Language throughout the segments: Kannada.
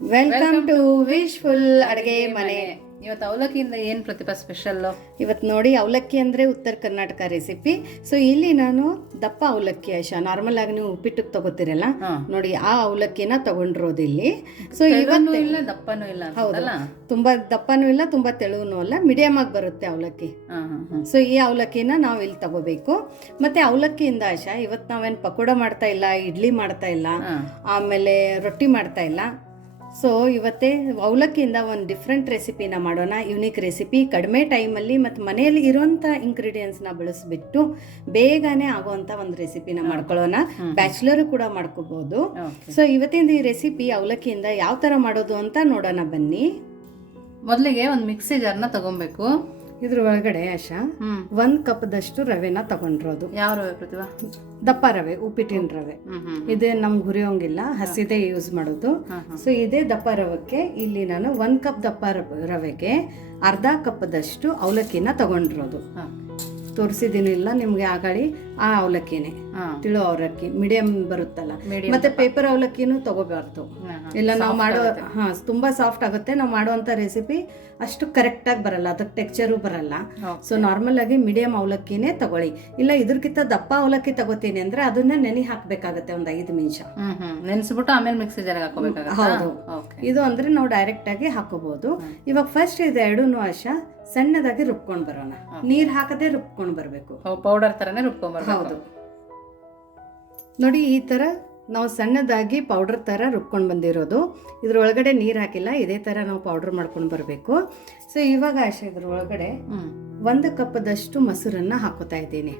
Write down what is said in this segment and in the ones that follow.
ವೆಲ್ಕಮ್ ಟು ವಿಶ್ಫುಲ್ ಅಡುಗೆ ಮನೆ. ಇವತ್ತು ಅವಲಕ್ಕಿಯಿಂದ ಏನು ಪ್ರತಿಭಾ ಸ್ಪೆಷಲ್? ಇವತ್ತು ನೋಡಿ, ಅವಲಕ್ಕಿ ಅಂದರೆ ಉತ್ತರ ಕರ್ನಾಟಕ ರೆಸಿಪಿ. ಸೊ ಇಲ್ಲಿ ನಾನು ದಪ್ಪ ಅವಲಕ್ಕಿ ನಾರ್ಮಲ್ ಆಗಿ ನೀವು ಉಪ್ಪಿಟ್ಟಿಗೆ ತಗೋತೀರಲ್ಲ ನೋಡಿ, ಆ ಅವಲಕ್ಕಿನ ತಗೊಂಡಿರೋದು ಇಲ್ಲಿ. ಸೊ ಇವತ್ತು ಇಲ್ಲ ದಪ್ಪನೂ ಇಲ್ಲ. ಹೌದಲ್ಲ, ತುಂಬಾ ದಪ್ಪನೂ ಇಲ್ಲ ತುಂಬಾ ತೆಳುವೂ ಅಲ್ಲ, ಮೀಡಿಯಮ್ ಆಗಿ ಬರುತ್ತೆ ಅವಲಕ್ಕಿ. ಸೊ ಈ ಅವಲಕ್ಕಿನ ನಾವು ಇಲ್ಲಿ ತಗೋಬೇಕು. ಮತ್ತೆ ಅವಲಕ್ಕಿಯಿಂದ ಇವತ್ತು ನಾವೇನು ಪಕೋಡ ಮಾಡ್ತಾ ಇಲ್ಲ, ಇಡ್ಲಿ ಮಾಡ್ತಾ ಇಲ್ಲ, ಆಮೇಲೆ ರೊಟ್ಟಿ ಮಾಡ್ತಾ ಇಲ್ಲ. ಸೊ ಇವತ್ತೇ ಅವಲಕ್ಕಿಯಿಂದ ಒಂದು ಡಿಫ್ರೆಂಟ್ ರೆಸಿಪಿನ ಮಾಡೋಣ. ಯುನೀಕ್ ರೆಸಿಪಿ, ಕಡಿಮೆ ಟೈಮಲ್ಲಿ ಮತ್ತು ಮನೆಯಲ್ಲಿ ಇರೋಂಥ ಇಂಗ್ರೀಡಿಯೆಂಟ್ಸ್ನ ಬಳಸಿಬಿಟ್ಟು ಬೇಗನೆ ಆಗೋವಂಥ ಒಂದು ರೆಸಿಪಿನ ಮಾಡ್ಕೊಳ್ಳೋಣ. ಬ್ಯಾಚುಲರ್ ಕೂಡ ಮಾಡ್ಕೋಬಹುದು. ಸೊ ಇವತ್ತಿನ ಈ ರೆಸಿಪಿ ಅವಲಕ್ಕಿಯಿಂದ ಯಾವ ಥರ ಮಾಡೋದು ಅಂತ ನೋಡೋಣ ಬನ್ನಿ. ಮೊದಲಿಗೆ ಒಂದು ಮಿಕ್ಸಿ ಜಾರ್ನ ತಗೊಬೇಕು. ಇದ್ರ ಒಳಗಡೆ 1 ಕಪ್ದಷ್ಟು ರವೆನ ತಗೊಂಡಿರೋದು. ಯಾವ ರವೆ ಪ್ರತಿಭಾ? ದಪ್ಪ ರವೆ, ಉಪ್ಪಿಟ್ಟಿನ ರವೆ. ಇದೇ ನಮ್ಗೆ ಹುರಿಯೋಂಗಿಲ್ಲ, ಹಸಿದೇ ಯೂಸ್ ಮಾಡೋದು. ಸೊ ಇದೇ ದಪ್ಪ ರವಕ್ಕೆ ಇಲ್ಲಿ ನಾನು 1 ಕಪ್ ದಪ್ಪ ರವೆಗೆ ಅರ್ಧ ಕಪ್ದಷ್ಟು ಅವಲಕ್ಕಿನ ತಗೊಂಡಿರೋದು. ತೋರಿಸಿದೀನಿ ಇಲ್ಲ ನಿಮ್ಗೆ ಆಗಾಳಿ, ಆ ಅವಲಕ್ಕಿನೇ, ತಿಳೋ ಅವಲಕ್ಕಿ ಮೀಡಿಯಂ ಬರುತ್ತಲ್ಲ. ಮತ್ತೆ ಪೇಪರ್ ಅವಲಕ್ಕಿನೂ ತಗೋಬಾರ್ದು, ಇಲ್ಲ ನಾವು ಮಾಡೋ ತುಂಬಾ ಸಾಫ್ಟ್ ಆಗುತ್ತೆ. ನಾವು ಮಾಡುವಂತ ರೆಸಿಪಿ ಅಷ್ಟು ಕರೆಕ್ಟ್ ಆಗಿ ಬರಲ್ಲ, ಅದಕ್ಕೆ ಟೆಕ್ಸ್ಚರು ಬರಲ್ಲ. ಸೊ ನಾರ್ಮಲ್ ಆಗಿ ಮೀಡಿಯಂ ಅವಲಕ್ಕಿನೇ ತಗೊಳ್ಳಿ. ಇಲ್ಲ ಇದ್ರಕ್ಕಿಂತ ದಪ್ಪ ಅವಲಕ್ಕಿ ತಗೋತೀನಿ ಅಂದ್ರೆ ಅದನ್ನ ನೆನೆ ಹಾಕ್ಬೇಕಾಗತ್ತೆ ಒಂದು 5 ನಿಮಿಷ. ನೆನೆಸ್ಬಿಟ್ಟು ಆಮೇಲೆ ಮಿಕ್ಸಿ ಜಾರ್ಗೆ ಹಾಕೋಬೇಕಾಗುತ್ತೆ. ಹೌದು, ಇದು ಅಂದ್ರೆ ನಾವು ಡೈರೆಕ್ಟ್ ಆಗಿ ಹಾಕೋಬಹುದು. ಇವಾಗ ಫಸ್ಟ್ ಇದೆರಡೂ ಸಣ್ಣದಾಗಿ ರುಬ್ಕೊಂಡ್ ಬರೋಣ. ನೀರ್ ಹಾಕದೆ ರುಬ್ಕೊಂಡ್ ಬರ್ಬೇಕು, ಪೌಡರ್ ತರನೇ ರುಬ್ಕೊಂಡ್. ಹೌದು ನೋಡಿ, ಈ ತರ ನಾವು ಸಣ್ಣದಾಗಿ ಪೌಡರ್ ತರ ರುಬ್ಕೊಂಡು ಬಂದಿರೋದು. ಇದ್ರ ಒಳಗಡೆ ನೀರ್ ಹಾಕಿಲ್ಲ, ಇದೇ ತರ ನಾವು ಪೌಡರ್ ಮಾಡ್ಕೊಂಡು ಬರಬೇಕು. ಸೊ ಇವಾಗ ಇದ್ರ ಒಳಗಡೆ 1 ಕಪ್ದಷ್ಟು ಮೊಸರನ್ನ ಹಾಕೋತಾ ಇದ್ದೀನಿ.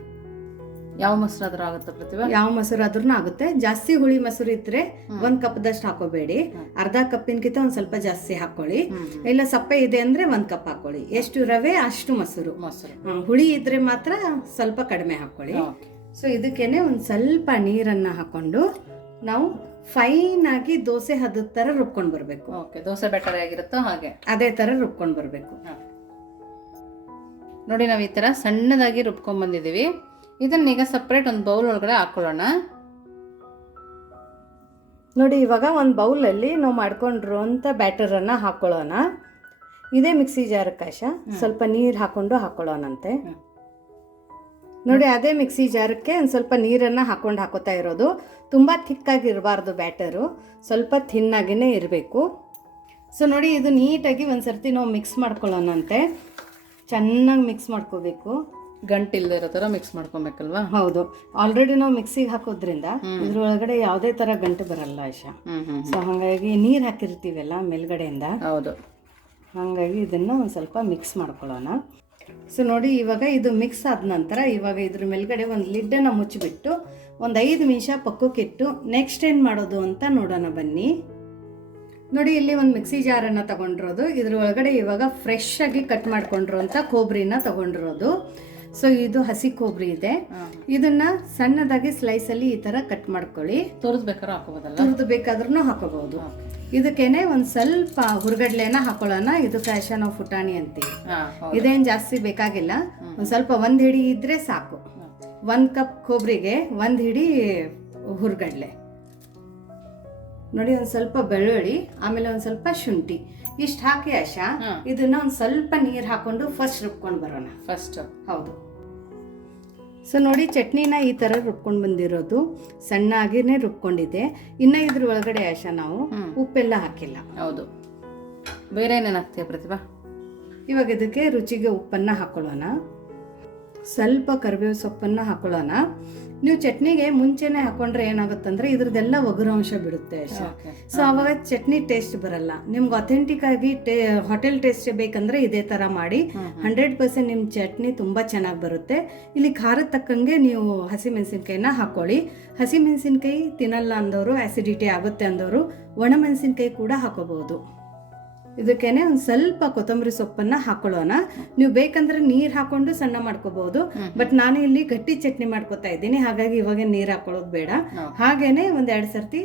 ಯಾವ ಮೊಸರಾದ್ರೂ ಆಗುತ್ತೆ ಪ್ರತಿಭಾ? ಯಾವ ಮೊಸರಾದ್ರೂ ಆಗುತ್ತೆ. ಜಾಸ್ತಿ ಹುಳಿ ಮೊಸರು ಇದ್ರೆ 1 ಕಪ್ದಷ್ಟು ಹಾಕೋಬೇಡಿ, ಅರ್ಧ ಕಪ್ಪಿನ್ಕಿಂತ ಒಂದ್ ಸ್ವಲ್ಪ ಜಾಸ್ತಿ ಹಾಕೊಳ್ಳಿ. ಇಲ್ಲ ಸಪ್ಪೆ ಇದೆ ಅಂದ್ರೆ 1 ಕಪ್ ಹಾಕೊಳ್ಳಿ. ಎಷ್ಟು ರವೆ ಅಷ್ಟು ಮೊಸರು. ಹುಳಿ ಇದ್ರೆ ಮಾತ್ರ ಸ್ವಲ್ಪ ಕಡಿಮೆ ಹಾಕೊಳ್ಳಿ. ಸೊ ಇದಕ್ಕೇನೆ ಒಂದ್ ಸ್ವಲ್ಪ ನೀರನ್ನ ಹಾಕೊಂಡು ನಾವು ಫೈನ್ ಆಗಿ ದೋಸೆ ಹದದ ತರ ರುಬ್ಕೊಂಡ್ ಬರ್ಬೇಕು. ದೋಸೆ ಬ್ಯಾಟರ್ ಆಗಿರುತ್ತೋ ಹಾಗೆ ಅದೇ ತರ ರುಬ್ಕೊಂಡ್ ಬರ್ಬೇಕು. ನೋಡಿ, ನಾವು ಈ ತರ ಸಣ್ಣದಾಗಿ ರುಬ್ಕೊಂಡ್ ಬಂದಿದೀವಿ. ಇದನ್ನ ಈಗ ಸಪ್ರೇಟ್ ಒಂದು ಬೌಲ್ ಒಳಗಡೆ ಹಾಕೊಳ್ಳೋಣ. ನೋಡಿ, ಇವಾಗ ಒಂದು ಬೌಲಲ್ಲಿ ನಾವು ಮಾಡ್ಕೊಂಡಿರೋಂಥ ಬ್ಯಾಟರನ್ನು ಹಾಕೊಳ್ಳೋಣ. ಇದೇ ಮಿಕ್ಸಿ ಜಾರಕ್ಕೆ ಸ್ವಲ್ಪ ನೀರು ಹಾಕೊಳ್ಳೋಣಂತೆ. ನೋಡಿ, ಅದೇ ಮಿಕ್ಸಿ ಜಾರಕ್ಕೆ ಒಂದು ಸ್ವಲ್ಪ ನೀರನ್ನು ಹಾಕೋತಾ ಇರೋದು. ತುಂಬ ಥಿಕ್ಕಾಗಿ ಇರಬಾರ್ದು ಬ್ಯಾಟರು, ಸ್ವಲ್ಪ ಥಿನ್ನಾಗಿನೇ ಇರಬೇಕು. ಸೊ ನೋಡಿ, ಇದು ನೀಟಾಗಿ ಒಂದು ಸರ್ತಿ ನಾವು ಮಿಕ್ಸ್ ಮಾಡ್ಕೊಳ್ಳೋಣಂತೆ. ಚೆನ್ನಾಗಿ ಮಿಕ್ಸ್ ಮಾಡ್ಕೋಬೇಕು, ಗಂಟಿಲ್ದೇ ಇರೋ ತರ ಮಿಕ್ಸ್ ಮಾಡ್ಕೊಬೇಕಲ್ವಾ? ಹೌದು, ಆಲ್ರೆಡಿ ನಾವು ಮಿಕ್ಸಿಗೆ ಹಾಕೋದ್ರಿಂದ ಇದ್ರೊಳಗಡೆ ಯಾವುದೇ ತರ ಗಂಟು ಬರಲ್ಲ ಸೊ ಹಾಗಾಗಿ ನೀರು ಹಾಕಿರ್ತೀವಲ್ಲ ಮೇಲ್ಗಡೆಯಿಂದ, ಹೌದು, ಹಾಗಾಗಿ ಇದನ್ನ ಒಂದು ಸ್ವಲ್ಪ ಮಿಕ್ಸ್ ಮಾಡ್ಕೊಳ್ಳೋಣ. ಸೊ ನೋಡಿ, ಇವಾಗ ಇದು ಮಿಕ್ಸ್ ಆದ ನಂತರ ಇವಾಗ ಇದ್ರ ಮೇಲ್ಗಡೆ ಒಂದು ಲಿಡ್ಡನ್ನು ಮುಚ್ಚಿಬಿಟ್ಟು ಒಂದು 5 ನಿಮಿಷ ಪಕ್ಕಕ್ಕಿಟ್ಟು ನೆಕ್ಸ್ಟ್ ಏನು ಮಾಡೋದು ಅಂತ ನೋಡೋಣ ಬನ್ನಿ. ನೋಡಿ, ಇಲ್ಲಿ ಒಂದು ಮಿಕ್ಸಿ ಜಾರನ್ನು ತಗೊಂಡಿರೋದು. ಇದ್ರ ಒಳಗಡೆ ಇವಾಗ ಫ್ರೆಶ್ ಆಗಿ ಕಟ್ ಮಾಡ್ಕೊಂಡಿರೋಂಥ ಕೊಬ್ಬರಿನ ತಗೊಂಡಿರೋದು. ಸೊ ಇದು ಹಸಿ ಕೊಬ್ಬರಿ ಇದೆ. ಇದನ್ನ ಸಣ್ಣದಾಗಿ ಸ್ಲೈಸ್ ಅಲ್ಲಿ ಈ ತರ ಕಟ್ ಮಾಡ್ಕೊಳ್ಳಿ. ತುರಿದು ಬೇಕಾದ್ರೂ ಹಾಕೋಬಹುದು. ಇದಕ್ಕೇನೆ ಒಂದ್ ಸ್ವಲ್ಪ ಹುರ್ಗಡ್ಲೆನ ಹಾಕೊಳ್ಳೋಣ. ಇದು ಫ್ಯಾಷನ್ ಆಫ್ ಪುಟಾಣಿ ಅಂತೀವಿ. ಇದೇನ್ ಜಾಸ್ತಿ ಬೇಕಾಗಿಲ್ಲ, ಒಂದ್ ಸ್ವಲ್ಪ 1 ಹಿಡಿ ಇದ್ರೆ ಸಾಕು. 1 ಕಪ್ ಕೊಬ್ಬರಿಗೆ 1 ಹಿಡಿ ಹುರ್ಗಡ್ಲೆ. ನೋಡಿ, ಒಂದ್ ಸ್ವಲ್ಪ ಬೆಳ್ಳುಳ್ಳಿ, ಆಮೇಲೆ ಒಂದ್ ಸ್ವಲ್ಪ ಶುಂಠಿ, ಇಷ್ಟು ಹಾಕಿ ಇದನ್ನ ಒಂದ್ ಸ್ವಲ್ಪ ನೀರ್ ಹಾಕೊಂಡು ಫಸ್ಟ್ ರುಬ್ಕೊಂಡು ಬರೋಣ. ಹೌದು. ಸೊ ನೋಡಿ, ಚಟ್ನಿನ ಈ ತರ ರುಬ್ಕೊಂಡು ಬಂದಿರೋದು, ಸಣ್ಣಾಗಿನೇ ರುಬ್ಕೊಂಡಿದೆ. ಇನ್ನ ಇದ್ರ ಒಳಗಡೆ ನಾವು ಉಪ್ಪೆಲ್ಲ ಹಾಕಿಲ್ಲ. ಹೌದು, ಬೇರೆ ಏನೇನು ಹಾಕ್ತೀಯ ಪ್ರತಿಭಾ? ಇವಾಗ ಇದಕ್ಕೆ ರುಚಿಗೆ ಉಪ್ಪನ್ನ ಹಾಕೊಳ್ಳೋಣ, ಸ್ವಲ್ಪ ಕರಿಬೇವು ಸೊಪ್ಪನ್ನ ಹಾಕೊಳ್ಳೋಣ. ನೀವು ಚಟ್ನಿಗೆ ಮುಂಚೆನೆ ಹಾಕೊಂಡ್ರೆ ಏನಾಗುತ್ತಂದ್ರೆ ಇದ್ರದ್ದೆಲ್ಲ ಒಗರಂಶ ಬಿಡುತ್ತೆ. ಸೊ ಅವಾಗ ಚಟ್ನಿ ಟೇಸ್ಟ್ ಬರಲ್ಲ. ನಿಮ್ಗೆ ಅಥೆಂಟಿಕ್ ಆಗಿ ಹೋಟೆಲ್ ಟೇಸ್ಟ್ ಬೇಕಂದ್ರೆ ಇದೇ ತರ ಮಾಡಿ. 100% ನಿಮ್ ಚಟ್ನಿ ತುಂಬಾ ಚೆನ್ನಾಗಿ ಬರುತ್ತೆ. ಇಲ್ಲಿ ಖಾರ ತಕ್ಕಂಗೆ ನೀವು ಹಸಿಮೆಣಸಿನ್ಕಾಯಿನ ಹಾಕೊಳ್ಳಿ. ಹಸಿಮೆಣಸಿನ್ಕಾಯಿ ತಿನ್ನಲ್ಲ ಅಂದವರು, ಆಸಿಡಿಟಿ ಆಗುತ್ತೆ ಅಂದವರು ಒಣಮೆಣಸಿನ್ಕಾಯಿ ಕೂಡ ಹಾಕೋಬಹುದು. ಇದಕ್ಕೇನೆ ಒಂದು ಸ್ವಲ್ಪ ಕೊತ್ತಂಬರಿ ಸೊಪ್ಪನ್ನ ಹಾಕೊಳ್ಳೋಣ. ನೀವು ಬೇಕಂದ್ರೆ ನೀರ್ ಹಾಕೊಂಡು ಸಣ್ಣ ಮಾಡ್ಕೋಬಹುದು, ಬಟ್ ನಾನು ಇಲ್ಲಿ ಗಟ್ಟಿ ಚಟ್ನಿ ಮಾಡ್ಕೋತಾ ಇದ್ದೀನಿ, ಹಾಗಾಗಿ ಇವಾಗ ನೀರ್ ಹಾಕೊಳ್ಳೋದು ಬೇಡ. ಹಾಗೇನೆ 1-2 ಸರ್ತಿ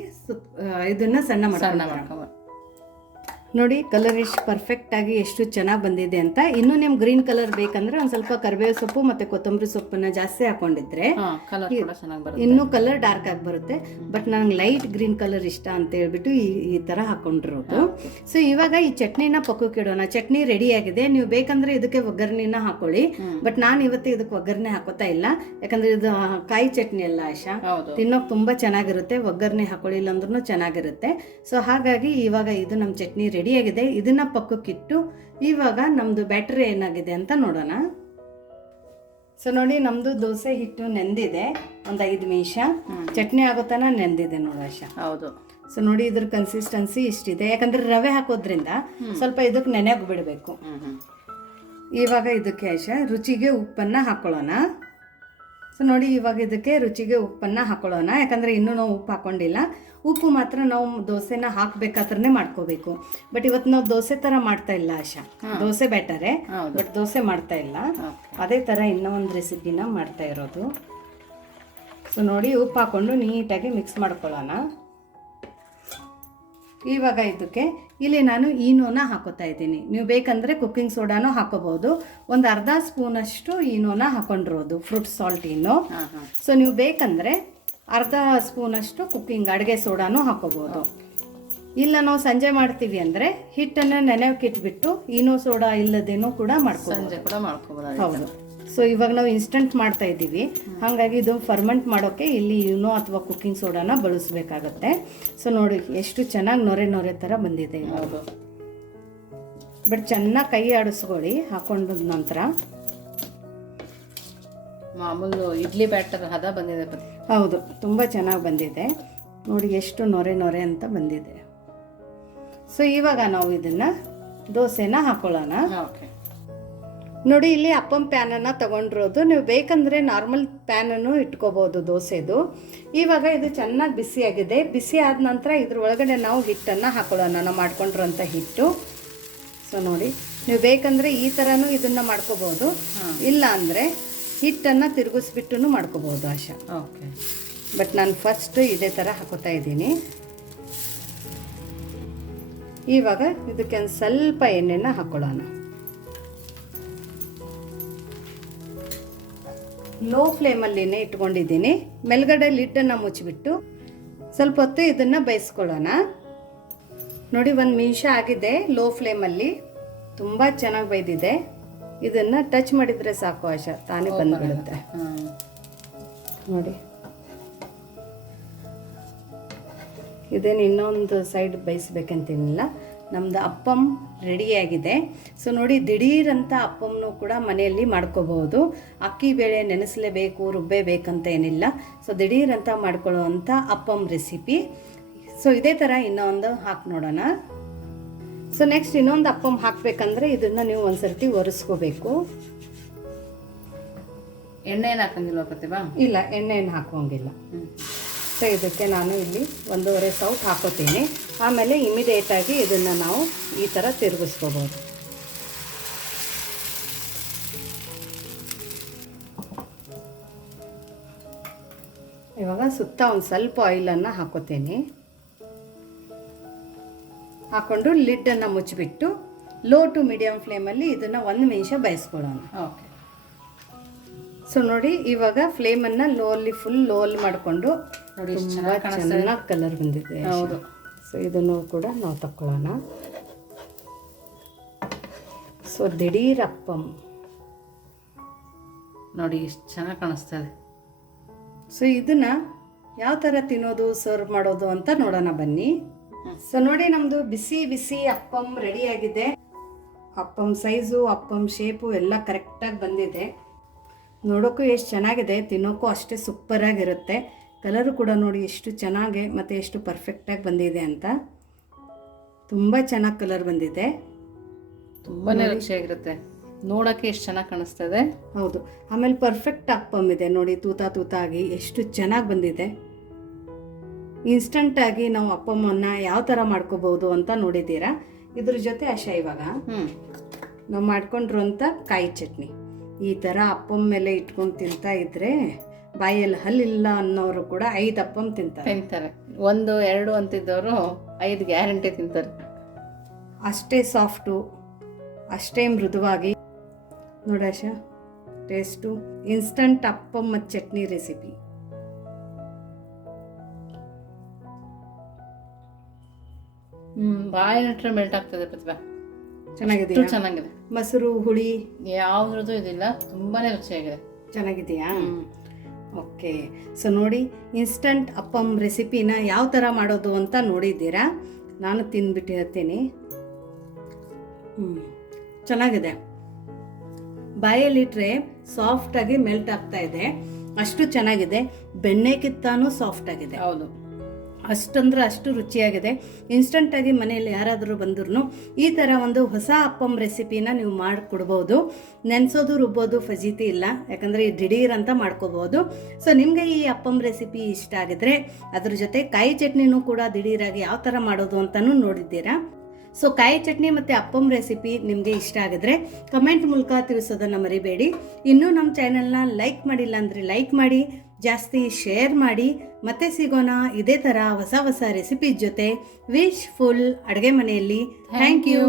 ಇದನ್ನ ಸಣ್ಣ ಮಾಡ್ಕೊಳ್ಳೋಣ. ನೋಡಿ ಕಲರ್ ಎಷ್ಟು ಪರ್ಫೆಕ್ಟಾಗಿ ಎಷ್ಟು ಚೆನ್ನಾಗಿ ಬಂದಿದೆ ಅಂತ. ಇನ್ನೂ ನಿಮ್ಗೆ ಗ್ರೀನ್ ಕಲರ್ ಬೇಕಂದ್ರೆ ಒಂದು ಸ್ವಲ್ಪ ಕರಿಬೇವು ಸೊಪ್ಪು ಮತ್ತು ಕೊತ್ತಂಬರಿ ಸೊಪ್ಪನ್ನು ಜಾಸ್ತಿ ಹಾಕೊಂಡಿದ್ರೆ ಕಲರ್ ಕೂಡ ಚೆನ್ನಾಗಿ ಬರುತ್ತೆ. ಇನ್ನೂ ಕಲರ್ ಡಾರ್ಕ್ ಆಗಿ ಬರುತ್ತೆ. ಬಟ್ ನನಗೆ ಲೈಟ್ ಗ್ರೀನ್ ಕಲರ್ ಇಷ್ಟ ಅಂತ ಹೇಳ್ಬಿಟ್ಟು ಈ ಥರ ಹಾಕೊಂಡಿರೋದು. ಸೊ ಇವಾಗ ಈ ಚಟ್ನಿನ ಪಕ್ಕಕ್ಕೆ ಇಡೋಣ. ಚಟ್ನಿ ರೆಡಿ ಆಗಿದೆ. ನೀವು ಬೇಕಂದ್ರೆ ಇದಕ್ಕೆ ಒಗ್ಗರಣೆನ ಹಾಕೊಳ್ಳಿ. ಬಟ್ ನಾನು ಇವತ್ತು ಇದಕ್ಕೆ ಒಗ್ಗರಣೆ ಹಾಕೋತಾ ಇಲ್ಲ, ಯಾಕಂದ್ರೆ ಇದು ಕಾಯಿ ಚಟ್ನಿ ಅಲ್ಲ ಆಶಾ, ತಿನ್ನೋಕೆ ತುಂಬ ಚೆನ್ನಾಗಿರುತ್ತೆ. ಒಗ್ಗರಣೆ ಹಾಕೊಳ್ಳಿಲ್ಲ ಅಂದ್ರೂ ಚೆನ್ನಾಗಿರುತ್ತೆ. ಸೊ ಹಾಗಾಗಿ ಇವಾಗ ಇದು ನಮ್ಮ ಚಟ್ನಿ ರೆಡಿಯಾಗಿದೆ. ಇದನ್ನ ಪಕ್ಕಕ್ಕಿಟ್ಟು ಇವಾಗ ನಮ್ಮದು ಬ್ಯಾಟರಿ ಏನಾಗಿದೆ ಅಂತ ನೋಡೋಣ. ಸೊ ನೋಡಿ ನಮ್ಮದು ದೋಸೆ ಹಿಟ್ಟು ನೆಂದಿದೆ ಒಂದು 5 ನಿಮಿಷ. ಚಟ್ನಿ ಆಗೋ ತನಕ ನೆಂದಿದೆ ನೋಡು ಆಶಾ. ಹೌದು. ಸೊ ನೋಡಿ ಇದ್ರ ಕನ್ಸಿಸ್ಟೆನ್ಸಿ ಇಷ್ಟಿದೆ. ಯಾಕಂದ್ರೆ ರವೆ ಹಾಕೋದ್ರಿಂದ ಸ್ವಲ್ಪ ಇದಕ್ಕೆ ನೆನೆಗೆ ಬಿಡಬೇಕು. ಇವಾಗ ಇದಕ್ಕೆ ಆಶಾ ರುಚಿಗೆ ಉಪ್ಪನ್ನು ಹಾಕೊಳ್ಳೋಣ. ಸೊ ನೋಡಿ ಇವಾಗ ಇದಕ್ಕೆ ರುಚಿಗೆ ಉಪ್ಪನ್ನು ಹಾಕೊಳ್ಳೋಣ. ಯಾಕಂದರೆ ಇನ್ನೂ ನಾವು ಉಪ್ಪು ಹಾಕೊಂಡಿಲ್ಲ. ಉಪ್ಪು ಮಾತ್ರ ನಾವು ದೋಸೆನ ಹಾಕಬೇಕಾದ್ರೆ ಮಾಡ್ಕೋಬೇಕು. ಬಟ್ ಇವತ್ತು ನಾವು ದೋಸೆ ಥರ ಮಾಡ್ತಾ ಇಲ್ಲ ಆಶಾ, ದೋಸೆ ಬ್ಯಾಟರೇ, ಬಟ್ ದೋಸೆ ಮಾಡ್ತಾ ಇಲ್ಲ. ಅದೇ ಥರ ಇನ್ನೂ ಒಂದು ರೆಸಿಪಿನ ಮಾಡ್ತಾ ಇರೋದು. ಸೊ ನೋಡಿ ಉಪ್ಪು ಹಾಕ್ಕೊಂಡು ನೀಟಾಗಿ ಮಿಕ್ಸ್ ಮಾಡ್ಕೊಳ್ಳೋಣ. ಇವಾಗ ಇದಕ್ಕೆ ಇಲ್ಲಿ ನಾನು ಈನೋನ ಹಾಕೋತಾ ಇದ್ದೀನಿ. ನೀವು ಬೇಕಂದರೆ ಕುಕ್ಕಿಂಗ್ ಸೋಡಾನು ಹಾಕೋಬಹುದು. ಒಂದು ಅರ್ಧ ಸ್ಪೂನಷ್ಟು ಈನೋನ ಹಾಕೊಂಡಿರೋದು, ಫ್ರೂಟ್ ಸಾಲ್ಟ್ ಈನೋ. ಸೊ ನೀವು ಬೇಕಂದರೆ ಅರ್ಧ ಸ್ಪೂನಷ್ಟು ಅಡುಗೆ ಸೋಡಾನು ಹಾಕೋಬಹುದು. ಇಲ್ಲ ನಾವು ಸಂಜೆ ಮಾಡ್ತೀವಿ ಅಂದರೆ ಹಿಟ್ಟನ್ನು ನೆನೆಯೋಕೆ ಇಟ್ಬಿಟ್ಟು ಈನೋ ಸೋಡಾ ಇಲ್ಲದೇನೋ ಕೂಡ ಮಾಡ್ಕೋಬಹುದು. ಹೌದು. ಸೊ ಇವಾಗ ನಾವು ಇನ್ಸ್ಟಂಟ್ ಮಾಡ್ತಾ ಇದ್ದೀವಿ, ಹಾಗಾಗಿ ಇದು ಫರ್ಮೆಂಟ್ ಮಾಡೋಕ್ಕೆ ಇಲ್ಲಿ ಈನೋ ಅಥವಾ ಕುಕ್ಕಿಂಗ್ ಸೋಡಾನ ಬಳಸಬೇಕಾಗತ್ತೆ. ಸೊ ನೋಡಿ ಎಷ್ಟು ಚೆನ್ನಾಗಿ ನೊರೆ ಥರ ಬಂದಿದೆ. ಬಟ್ ಚೆನ್ನಾಗಿ ಕೈ ಆಡಿಸ್ಕೊಳ್ಳಿ ಹಾಕೊಂಡ ನಂತರ. ಮಾಮೂಲು ಇಡ್ಲಿ ಬ್ಯಾಟರ್ ಹದ ಬಂದಿದೆ. ಹೌದು, ತುಂಬ ಚೆನ್ನಾಗಿ ಬಂದಿದೆ. ನೋಡಿ ಎಷ್ಟು ನೊರೆ ಅಂತ ಬಂದಿದೆ. ಸೊ ಇವಾಗ ನಾವು ಇದನ್ನು ದೋಸೆನ ಹಾಕೊಳ್ಳೋಣ. ನೋಡಿ ಇಲ್ಲಿ ಅಪ್ಪಂ ಪ್ಯಾನನ್ನು ತಗೊಂಡಿರೋದು. ನೀವು ಬೇಕಂದರೆ ನಾರ್ಮಲ್ ಪ್ಯಾನನ್ನು ಇಟ್ಕೋಬೋದು ದೋಸೆದು. ಇವಾಗ ಇದು ಚೆನ್ನಾಗಿ ಬಿಸಿಯಾಗಿದೆ. ಬಿಸಿ ಆದ ನಂತರ ಇದ್ರ ಒಳಗಡೆ ನಾವು ಹಿಟ್ಟನ್ನು ಹಾಕೊಳ್ಳೋಣ, ನಾವು ಮಾಡ್ಕೊಂಡಿರೋಂಥ ಹಿಟ್ಟು. ಸೊ ನೋಡಿ ನೀವು ಬೇಕಂದರೆ ಈ ಥರನೂ ಇದನ್ನು ಮಾಡ್ಕೋಬೋದು, ಇಲ್ಲ ಅಂದರೆ ಹಿಟ್ಟನ್ನು ತಿರುಗಿಸ್ಬಿಟ್ಟು ಮಾಡ್ಕೋಬೋದು ಆಶಾ. ಓಕೆ. ಬಟ್ ನಾನು ಫಸ್ಟ್ ಇದೇ ಥರ ಹಾಕೋತಾ ಇದ್ದೀನಿ. ಇವಾಗ ಇದಕ್ಕೆ ಒಂದು ಸ್ವಲ್ಪ ಎಣ್ಣೆನ ಹಾಕೊಳ್ಳೋಣ. ಲೋ ಫ್ಲೇಮಲ್ಲಿನೇ ಇಟ್ಕೊಂಡಿದ್ದೀನಿ. ಮೇಲ್ಗಡೆ ಲಿಡ್ಡನ್ನು ಮುಚ್ಚಿಬಿಟ್ಟು ಸ್ವಲ್ಪ ಹೊತ್ತು ಇದನ್ನು ಬೇಯಿಸ್ಕೊಳ್ಳೋಣ. ನೋಡಿ 1 ನಿಮಿಷ ಆಗಿದೆ ಲೋ ಫ್ಲೇಮಲ್ಲಿ. ತುಂಬ ಚೆನ್ನಾಗಿ ಬೇಯ್ದಿದೆ. ಇದನ್ನು ಟಚ್ ಮಾಡಿದರೆ ಸಾಕು ಆಶಾ, ತಾನೇ ಬಂದುಬಿಡುತ್ತೆ. ನೋಡಿ ಇದೇನು ಇನ್ನೊಂದು ಸೈಡ್ ಬೇಯಿಸ್ಬೇಕಂತೇನಿಲ್ಲ. ನಮ್ಮದು ಅಪ್ಪಂ ರೆಡಿಯಾಗಿದೆ. ಸೊ ನೋಡಿ ದಿಢೀರಂತ ಅಪ್ಪಂನೂ ಕೂಡ ಮನೆಯಲ್ಲಿ ಮಾಡ್ಕೋಬಹುದು. ಅಕ್ಕಿ ಬೇಳೆ ನೆನೆಸಲೇಬೇಕು, ರುಬ್ಬೇಬೇಕಂತ ಏನಿಲ್ಲ. ಸೊ ದಿಢೀರಂತ ಮಾಡ್ಕೊಳ್ಳುವಂಥ ಅಪ್ಪಂ ರೆಸಿಪಿ. ಸೊ ಇದೇ ಥರ ಇನ್ನೊಂದು ಹಾಕಿ ನೋಡೋಣ. ಸೊ ನೆಕ್ಸ್ಟ್ ಇನ್ನೊಂದು ಅಪ್ಪಂ ಹಾಕಬೇಕಂದ್ರೆ ಇದನ್ನು ನೀವು ಒಂದು ಸರ್ತಿ ಒರೆಸ್ಕೋಬೇಕು. ಎಣ್ಣೆ ಹಾಕಂಗಿಲ್ವ ಪ್ರತಿಭಾ? ಇಲ್ಲ, ಎಣ್ಣೆಯನ್ನು ಹಾಕೋಂಗಿಲ್ಲ. ಸೊ ಇದಕ್ಕೆ ನಾನು ಇಲ್ಲಿ 1.5 ಸೌಟ್ ಹಾಕೋತೀನಿ. ಆಮೇಲೆ ಇಮಿಡಿಯೇಟಾಗಿ ಇದನ್ನು ನಾವು ಈ ಥರ ತಿರುಗಿಸ್ಕೋಬೋದು. ಇವಾಗ ಸುತ್ತ ಒಂದು ಸ್ವಲ್ಪ ಆಯಿಲನ್ನು ಹಾಕೋತೀನಿ. ಹಾಕ್ಕೊಂಡು ಲಿಡ್ಡನ್ನು ಮುಚ್ಚಿಬಿಟ್ಟು ಲೋ ಟು ಮೀಡಿಯಮ್ ಫ್ಲೇಮಲ್ಲಿ ಇದನ್ನು 1 ನಿಮಿಷ ಬೇಯಿಸ್ಕೊಳ್ಳೋಣ. ಓಕೆ. ಸೊ ನೋಡಿ ಇವಾಗ ಫ್ಲೇಮನ್ನು ಫುಲ್ ಲೋ ಅಲ್ಲಿ ಮಾಡಿಕೊಂಡು ನೋಡಿ ಚೆನ್ನಾಗಿ ಕಲರ್ ಬಂದಿದೆ. ಹೌದು. ಸೊ ಇದನ್ನು ಕೂಡ ನಾವು ತಕ್ಕೊಳ್ಳೋಣ. ಸೊ ದಿಢೀರ್ ಅಪ್ಪಂ ನೋಡಿ ಎಷ್ಟು ಚೆನ್ನಾಗಿ ಕಾಣಿಸ್ತಾ ಇದೆ. ಸೊ ಇದನ್ನು ಯಾವ ಥರ ತಿನ್ನೋದು, ಸರ್ವ್ ಮಾಡೋದು ಅಂತ ನೋಡೋಣ ಬನ್ನಿ. ಸೊ ನೋಡಿ ನಮ್ಮದು ಬಿಸಿ ಬಿಸಿ ಅಪ್ಪಂ ರೆಡಿಯಾಗಿದೆ. ಅಪ್ಪಂ ಸೈಜು, ಅಪ್ಪಂ ಶೇಪು ಎಲ್ಲ ಕರೆಕ್ಟಾಗಿ ಬಂದಿದೆ. ನೋಡೋಕ್ಕೂ ಎಷ್ಟು ಚೆನ್ನಾಗಿದೆ, ತಿನ್ನೋಕ್ಕೂ ಅಷ್ಟೇ ಸೂಪರಾಗಿರುತ್ತೆ. ಕಲರು ಕೂಡ ನೋಡಿ ಎಷ್ಟು ಚೆನ್ನಾಗಿ ಮತ್ತು ಎಷ್ಟು ಪರ್ಫೆಕ್ಟಾಗಿ ಬಂದಿದೆ ಅಂತ. ತುಂಬ ಚೆನ್ನಾಗಿ ಕಲರ್ ಬಂದಿದೆ. ತುಂಬಾ ರುಚಿಯಾಗಿರುತ್ತೆ. ನೋಡೋಕ್ಕೆ ಎಷ್ಟು ಚೆನ್ನಾಗಿ ಕಾಣಿಸ್ತದೆ. ಹೌದು. ಆಮೇಲೆ ಪರ್ಫೆಕ್ಟ್ ಅಪ್ಪಂ ಇದೆ ನೋಡಿ, ತೂತಾಗಿ ಎಷ್ಟು ಚೆನ್ನಾಗಿ ಬಂದಿದೆ. ಇನ್ಸ್ಟಂಟಾಗಿ ನಾವು ಅಪ್ಪಮ್ಮನ್ನು ಯಾವ ಥರ ಮಾಡ್ಕೋಬೋದು ಅಂತ ನೋಡಿದ್ದೀರಾ. ಇದ್ರ ಜೊತೆ ಆಶಾ ಇವಾಗ ನಾವು ಮಾಡ್ಕೊಂಡಿರೋಂಥ ಕಾಯಿ ಚಟ್ನಿ ಈ ಥರ ಅಪ್ಪಂ ಮೇಲೆ ಇಟ್ಕೊಂಡು ತಿಂತಾ ಇದ್ರೆ ಬಾಯಲ್ಲಿ ಹಲ್ಲಿಲ್ಲ ಅನ್ನೋರು ಕೂಡ 5 ಅಪ್ಪಂ ತಿಂತಾರೆ. 1, 2 ಅಂತಿದ್ದವರು 5 ಗ್ಯಾರಂಟಿ ತಿಂತಾರೆ. ಅಷ್ಟೇ ಸಾಫ್ಟು, ಅಷ್ಟೇ ಮೃದುವಾಗಿ. ನೋಡಾಶ ಟೇಸ್ಟು. ಇನ್ಸ್ಟಂಟ್ ಅಪ್ಪಂ ಮತ್ತು ಚಟ್ನಿ ರೆಸಿಪಿ. ಬಾಯಿನಟ್ರೆ ಮೆಲ್ಟ್ ಆಗ್ತದೆ ಪ್ರತಿಭಾ. ಚೆನ್ನಾಗಿದೆಯಾ? ಚೆನ್ನಾಗಿದೆ. ಮೊಸರು ಹುಳಿ ಯಾವುದ್ರದ್ದು ಇದಿಲ್ಲ, ತುಂಬಾನೇ ರುಚಿಯಾಗಿದೆ. ಚೆನ್ನಾಗಿದೆಯಾ? ಓಕೆ. ಸೊ ನೋಡಿ, ಇನ್ಸ್ಟಂಟ್ ಅಪ್ಪಂ ರೆಸಿಪಿನ ಯಾವ ಥರ ಮಾಡೋದು ಅಂತ ನೋಡಿದ್ದೀರಾ. ನಾನು ತಿಂದ್ಬಿಟ್ಟಿರ್ತೀನಿ. ಚೆನ್ನಾಗಿದೆ. ಬಾಯಲ್ಲಿಟ್ಟರೆ ಸಾಫ್ಟಾಗಿ ಮೆಲ್ಟ್ ಆಗ್ತಾ ಇದೆ, ಅಷ್ಟು ಚೆನ್ನಾಗಿದೆ. ಬೆಣ್ಣೆಗಿಂತಾನು ಸಾಫ್ಟ್ ಆಗಿದೆ. ಹೌದು, ಅಷ್ಟಂದ್ರೆ ಅಷ್ಟು ರುಚಿಯಾಗಿದೆ. ಇನ್ಸ್ಟಂಟಾಗಿ ಮನೆಯಲ್ಲಿ ಯಾರಾದರೂ ಬಂದ್ರೂ ಈ ಥರ ಒಂದು ಹೊಸ ಅಪ್ಪಂ ರೆಸಿಪಿನ ನೀವು ಮಾಡಿಕೊಡ್ಬೋದು. ನೆನೆಸೋದು ರುಬ್ಬೋದು ಫಜೀತಿ ಇಲ್ಲ, ಯಾಕಂದರೆ ದಿಢೀರ್ ಅಂತ ಮಾಡ್ಕೋಬೋದು. ಸೊ ನಿಮಗೆ ಈ ಅಪ್ಪಂ ರೆಸಿಪಿ ಇಷ್ಟ ಆಗಿದ್ರೆ ಅದ್ರ ಜೊತೆ ಕಾಯಿ ಚಟ್ನಿನೂ ಕೂಡ ದಿಢೀರಾಗಿ ಯಾವ ಥರ ಮಾಡೋದು ಅಂತಲೂ ನೋಡಿದ್ದೀರಾ. ಸೊ ಕಾಯಿ ಚಟ್ನಿ ಮತ್ತು ಅಪ್ಪಂ ರೆಸಿಪಿ ನಿಮಗೆ ಇಷ್ಟ ಆಗಿದ್ರೆ ಕಮೆಂಟ್ ಮೂಲಕ ತಿಳಿಸೋದನ್ನು ಮರಿಬೇಡಿ. ಇನ್ನೂ ನಮ್ಮ ಚಾನೆಲ್ನ ಲೈಕ್ ಮಾಡಿಲ್ಲ ಅಂದರೆ ಲೈಕ್ ಮಾಡಿ, ಜಾಸ್ತಿ ಶೇರ್ ಮಾಡಿ. ಮತ್ತೆ ಸಿಗೋಣ ಇದೇ ಥರ ಹೊಸ ಹೊಸ ರೆಸಿಪಿ ಜೊತೆ ವಿಶ್ ಫುಲ್ ಅಡುಗೆ ಮನೆಯಲ್ಲಿ. Thank you.